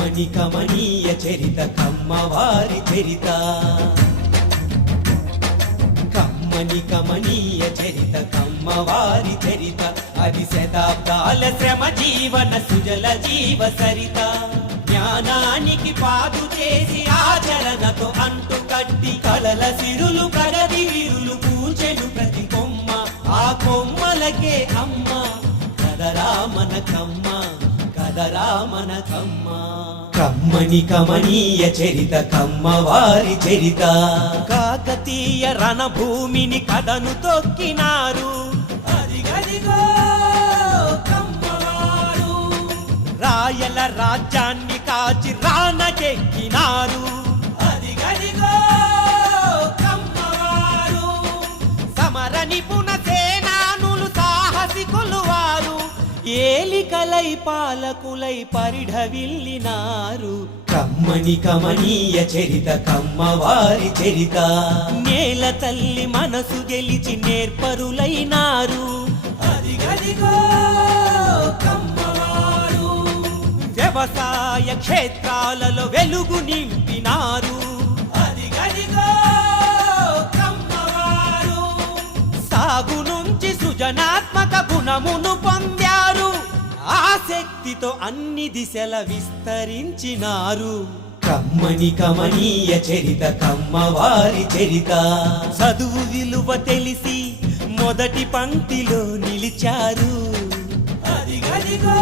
కమ్మని కమనీయ చరిత కమ్మవారి చరిత కమ్మని కమనీయ చరిత కమ్మవారి చరిత అది శతాబ్దాల శ్రమ జీవన సుజల జీవ సరిత జ్ఞానానికి పాదు చేసి ఆచరణతో అంటు కట్టి కలల సిరులు ప్రగతి విరులు పూచెను ప్రతి కొమ్మ ఆ కొమ్మలకే అమ్మ కదరా మన కమ్మ కదరా మన కమ్మ కమ్మని కమనీయ చరిత కమ్మవారి చరిత కాకతీయ రణభూమిని కథను తొక్కినారు అదిగదిగో కమ్మవారు రాయల రాజ్యాన్ని కాచి రానకెక్కినారు అదిగదిగో కమ్మవారు సమర నిపుణ సేనానులు సాహసికులు వారు ఏలికలై పాలకులై పరిఢవిల్లినారు కమ్మని కమనీయ చరిత కమ్మవారి చరిత నేల తల్లి మనసు గెలిచి నేర్పరులైనారు అదిగదిగో కమ్మవారు వ్యవసాయ క్షేత్రాలలో వెలుగు నింపినారు అదిగదిగో కమ్మవారు సాగు నుంచి సృజనాత్మక గుణమును పొందారు ఆ శక్తితో అన్ని దిశల విస్తరించినారు కమ్మని కమనీయ చరిత కమ్మవారి చరిత చదువు విలువ తెలిసి మొదటి పంక్తిలో నిలిచారు అదిగదిగో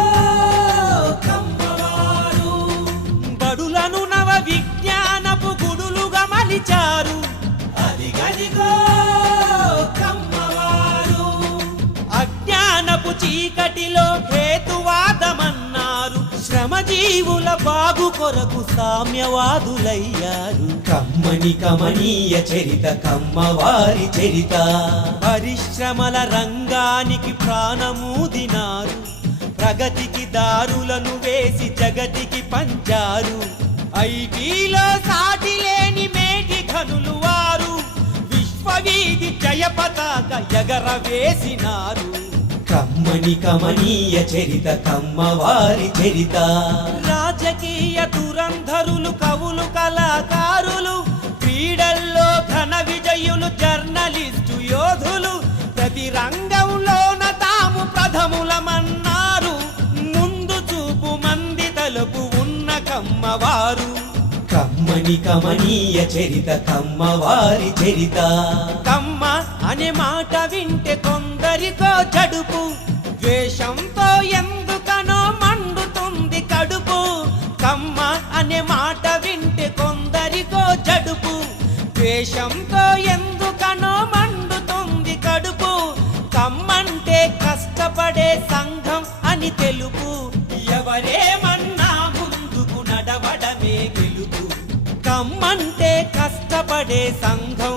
కమ్మవారు బడులను నవ విజ్ఞానపు గుడులుగా మలిచారు అదిగదిగో కమ్మవారు అజ్ఞానపు చీకటిలో హేతువాదమన్నారు శ్రమజీవుల బాగు కొరకు సామ్యవాదులయ్యారు కమ్మని కమనీయ చరిత కమ్మవారి చరిత పరిశ్రమల రంగానికి ప్రాణమూదినారు ప్రగతికి దారులను వేసి జగతికి పంచారు ఐటీలో సాటి లేని మేటి ఘనులు వారు విశ్వవీధి జయ పతాక ఎగరవేసినారు కమ్మని కమనీయ చరిత కమ్మవారి చరిత రాజకీయ దురంధరులు కవులు కళాకారులు క్రీడల్లో ఘన విజయులు జర్నలిస్టు యోధులు ప్రతి రంగంలోన తాము ప్రథములమన్నారు ముందు చూపు మంది తలుపు ఉన్న కమ్మవారు కమ్మని కమనీయ చరిత కమ్మవారి చరిత కమ్మ అనే మాట వింటే కొందరికో జడుపు ద్వేషంతో ఎందుకనో మండుతుంది కడుపు కమ్మ అనే మాట వింటే కొందరికో జడుపు ద్వేషంతో ఎందుకనో మండుతుంది కడుపు కమ్మంటే కష్టపడే సంఘం అని తెలుపు ఎవరేమన్నా ముందుకు నడవడమే గెలుపు కమ్మంటే కష్టపడే సంఘం